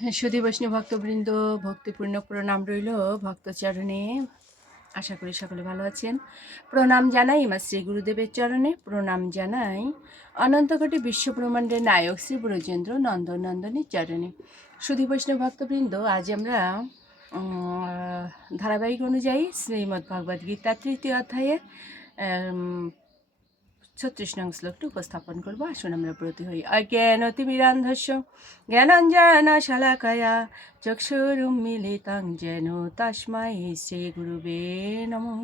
সুধী বৈষ্ণব ভক্তবৃন্দ ভক্তিপূর্ণ প্রণাম রইল ভক্তচরণে। আশা করি সকলে ভালো আছেন। প্রণাম জানাই আমার শ্রী গুরুদেবের চরণে। প্রণাম জানাই অনন্তকটি বিশ্বব্রহ্মাণ্ডের নায়ক শ্রী ব্রজেন্দ্র নন্দন নন্দনের চরণে। সুধী বৈষ্ণব ভক্তবৃন্দ আজ আমরা ধারাবাহিক অনুযায়ী শ্রীমদ্ ভগবদ গীতা তৃতীয় অধ্যায়ে উম, ছত্রিশ নং শ্লোকটি উপস্থাপন করব। আসুন আমরা ব্রতী হই। অজ্ঞান অতিমিরান্ধস্য জ্ঞানঞ্জন শালাকয়া চক্ষুরুন্মিলিতং যেন তস্मै শ্রী গুরুবে নমঃ।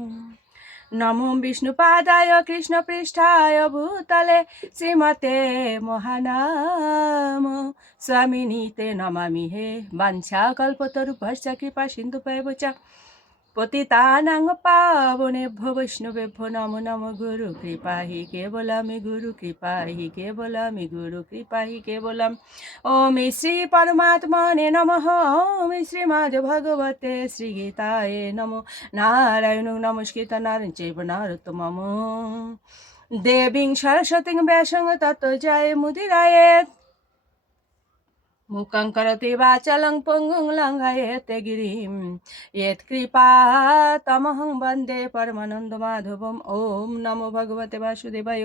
নমো বিষ্ণুপাদায় কৃষ্ণপৃষ্ঠায় ভূতলে শ্রীমতে মহানাম। স্বামিনীতে নমামি হে বাঞ্ছা কল্পতরুভশ্চ কৃপা সিন্ধু চ পতিতানাং পাবনেভ্য বৈষ্ণবেভ্য নমো নম গুরু কৃপা হি কেবলামি গুরু কৃপা হি কেবলামি গুরু কৃপা হি কেবলম ওম শ্রী পরমাত্মনে নমঃ ওম শ্রীমদ্ ভগবতে শ্রীগীতায় নমো নারায়ণ নমস্কৃত নারায়ণ চৈব দেবীং সরস্বতীং ব্যাসং তত জয় মুদিরায়েত মুখং করতি বাচলং পঙ্গুং লঙ্ঘয়েতে গিরিম। ইয়েত কৃপা তমহং বন্দে পরমানন্দ মাধবম। ওম নমো ভগবতে বাসুদেবায়।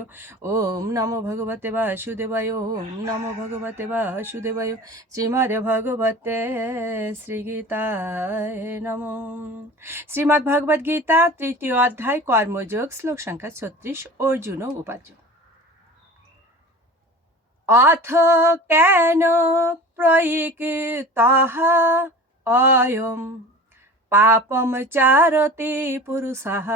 ওম নমো ভগবতে বাসুদেবায়। ওম নমো ভগবতে বাসুদেবায়। শ্রীমদ ভগবতে শ্রী গীতা নম। শ্রীমদ্ ভগবদ্গীতা তৃতীয় অধ্যায়, কর্মযোগ, শ্লোক সংখ্যা ছত্রিশ, অর্জুন উপার্জন। অথ কেন প্রয়িকতः অয়ম? পাপম চারতে পুরুষः।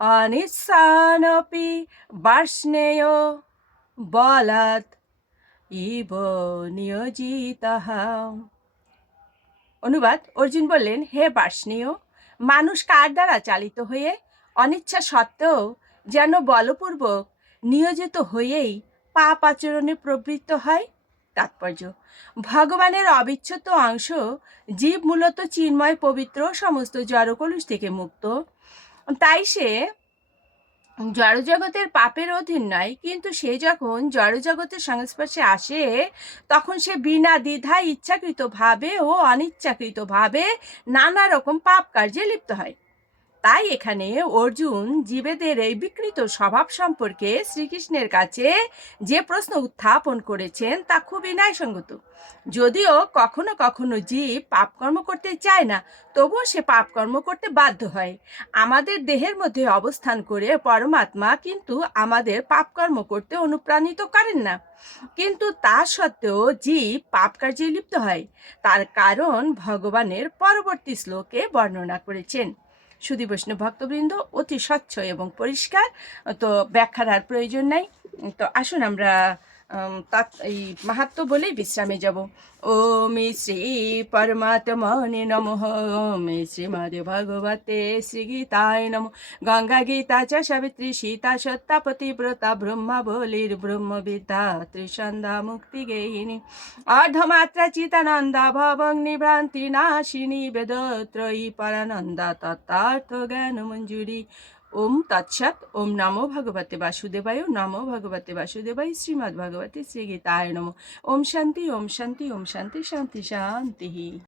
অনিঃসানপি বার্ষ্ণেয় বলাৎ ইব নিয়োজিতः। অনুবাদ, অর্জুন বললেন, হে বার্ষ্ণেয় মানুষ কার দ্বারা চালিত হয়ে অনিচ্ছা সত্ত্বেও যেন বলপূর্বক নিয়োজিত হয়েই পাপ আচরণে প্রবৃত্ত হয়। তাৎপর্য। ভগবানের অবিচ্ছেদ্য অংশ জীব মূলত চিন্ময়, পবিত্র, সমস্ত জড়কলুষ থেকে মুক্ত। তাই সে জড়জগতের পাপের অধীন নয়, কিন্তু সে যখন জড়জগতের সংস্পর্শে আসে, তখন সে বিনা দ্বিধায় ইচ্ছাকৃতভাবে ও অনিচ্ছাকৃতভাবে নানা রকম পাপ কার্যে লিপ্ত হয়। তাই এখানে অর্জুন জীবেদের এই বিকৃত স্বভাব সম্পর্কে শ্রীকৃষ্ণের কাছে যে প্রশ্ন উত্থাপন করেছেন তা খুবই ন্যায়সঙ্গত। যদিও কখনো কখনো জীব পাপকর্ম করতে চায় না, তবুও সে পাপকর্ম করতে বাধ্য হয়। আমাদের দেহের মধ্যে অবস্থান করে পরমাত্মা কিন্তু আমাদের পাপকর্ম করতে অনুপ্রাণিত করেন না। কিন্তু তা সত্ত্বেও জীব পাপ কার্যে লিপ্ত হয়। তার কারণ ভগবানের পরবর্তী শ্লোকে বর্ণনা করেছেন। সুধী বৈষ্ণব ভক্তবৃন্দ, অতি স্বচ্ছ এবং পরিষ্কার। তো ব্যাখ্যার আর প্রয়োজন নাই। তো আসুন আমরা তাৎ এই মাহাত্ম বলেই বিশ্রামে যাব। ওম শ্রী পরমাত্মনে নমঃ, ওম শ্রীমদ ভগবতে শ্রী গীতায় নম। গঙ্গা গীতা চ সাবিত্রী সীতা সত্তা পতিব্রতা ব্রহ্মা বলির ব্রহ্মবিদ্যা ত্রিসন্ধ্যা মুক্তি গেহিনী। অর্ধমাত্রা চিতানন্দা ভবং নিভ্রান্তি নাশিনী বেদত্রয়ী পরানন্দা তত্তার্থ জ্ঞান মঞ্জুরি ওম তৎসৎ, ওম নমো ভগবতে বাসুদেবায় নমো ভগবতে বাসুদেবায়, শ্রীমদ্ ভগবতে শ্রী গীতায় নমো। ওম শান্তি ওম শান্তি ওম শান্তি শান্তি শান্তি।